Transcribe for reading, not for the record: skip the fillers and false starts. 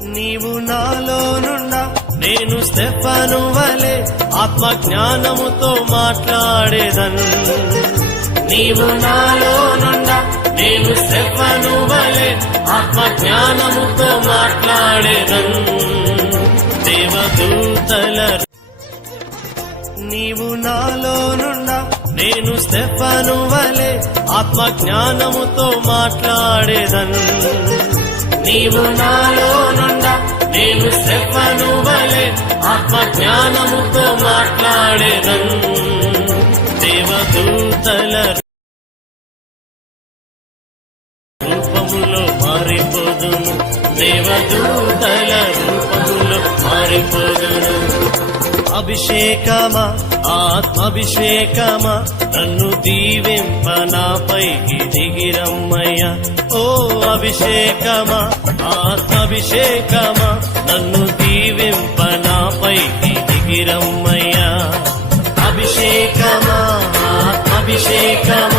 నీవు నాలో నుండా నేను స్టెఫను వలె ఆత్మ జ్ఞానముతో మాట్లాడేదన్. నీవు నాలో నుండా నేను స్టెఫను వలె ఆత్మ జ్ఞానముతో మాట్లాడేదన్. దేవదూతల నీవు నాలో నుండా నేను స్టెఫను వలె ఆత్మ జ్ఞానముతో మాట్లాడేదన్. నీవు నాలో నుండా నేను స్టెఫను వలె ఆత్మ జ్ఞానముతో మాట్లాడేదన్. దేవదూతల రూపములో మారిపోదును, దేవదూతల రూపములో మారిపోదును. అభిషేకమా ఆత్మాభిషేకమా నన్ను దీవింప నాపైకి దిగిరమ్మయ్యా. ఓ అభిషేకమా ఆత్మాభిషేకమా నన్ను దీవింప నాపైకి దిగిరమ్మయ్యా. అభిషేకమా ఆత్మాభిషేకమా